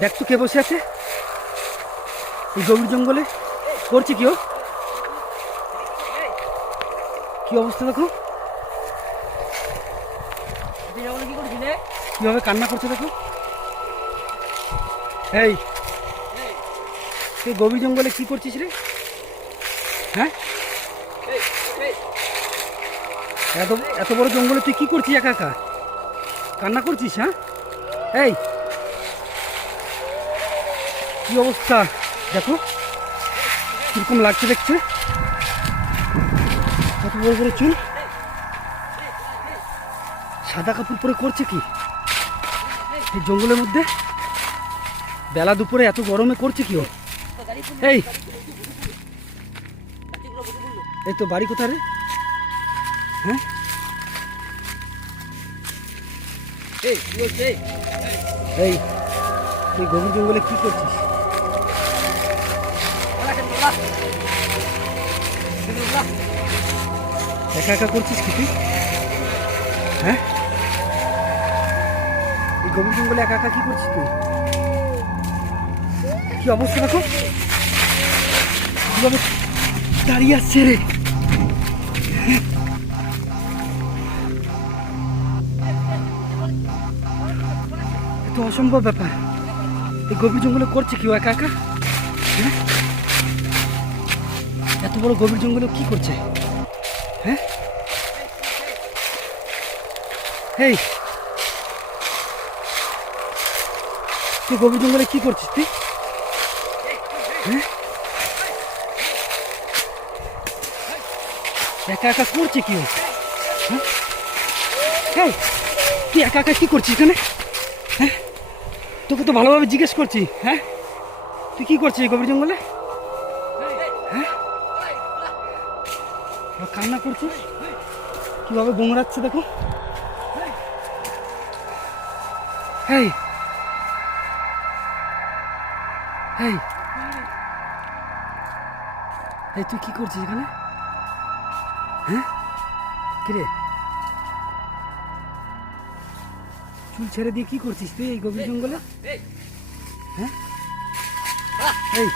দেখ তো কে বসে আছে। এই গভীর জঙ্গলে। করছে কেউ কি অবস্থা দেখো? কীভাবে কান্না করছে দেখো? এই, তুই গভীর জঙ্গলে কি করছিস রে? হ্যাঁ? এত এত বড় জঙ্গলে তুই কি করছিস একা একা? কান্না করছিস হ্যাঁ? এই কি অবস্থা? দেখো, কীরকম লাগছে দেখছে কত বড় বড় চুল। সাদা কাপড় পরে করছে কি? এই জঙ্গলের মধ্যে? বেলা দুপুরে এত গরমে করছে কি ও? এই! এই তো বাড়ি কোথায় রে? হ্যাঁ? এই, তুই গভীর জঙ্গলে কি করছিস? একা একা করছিস কি তুই? হ্যাঁ? এই গভীর জঙ্গলে একা একা কি করছিস তুই? কি অবস্থা দেখো? দাঁড়িয়ে আসছে রে এত অসম্ভব ব্যাপার। এই গভীর জঙ্গলে করছে কি ও একা একা? হ্যাঁ? এত বড় গভীর জঙ্গলে কি করছে? হ্যাঁ? তুই গভীর জঙ্গলে কি করছিস তুই? হ্যাঁ? একা একা করছে কি হ্যাঁ? তুই একা একা কি করছিস এখানে? হ্যাঁ? তোকে তো ভালোভাবে জিজ্ঞেস করছি হ্যাঁ? তুই কি করছিস গভীর জঙ্গলে? কান্না করছিস? কীভাবে গোমড়াচ্ছে দেখো। এই এই এই তুই কি করছিস এখানে? হ্যাঁ? কিরে? চুল ছেড়ে দিয়ে কি করছিস তুই এই গভীর জঙ্গলে? হ্যাঁ? এই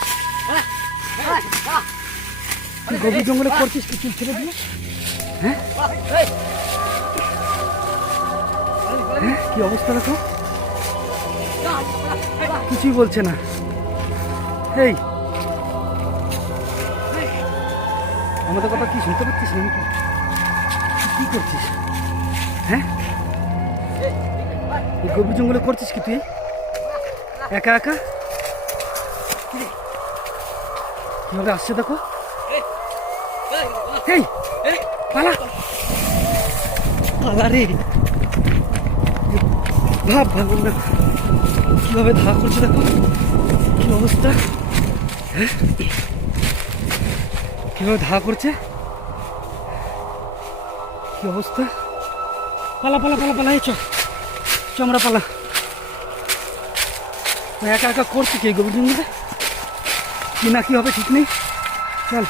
তুই গভীর জঙ্গলে করছিস কি চুল ছেড়ে দিয়ে? হ্যাঁ? হ্যাঁ? কি অবস্থা দেখো? কিছুই বলছে না। এই। আমাদের কথা কি শুনতে পাচ্ছিস না কি করছিস? হ্যাঁ? এই গভীর জঙ্গলে করছিস কি তুই? একা একা? কীভাবে আসছে দেখো? এই পালা। পালা রে। ভাব ভাব না কীভাবে ধা করছে দেখো? কি অবস্থা? হ্যাঁ? কীভাবে ধা করছে কি অবস্থা? পালা পালা পালা পালা, এই চ চ আমরা পালা। একা একা করছে কি জঙ্গলে কি না কি হবে ঠিক নেই? চল।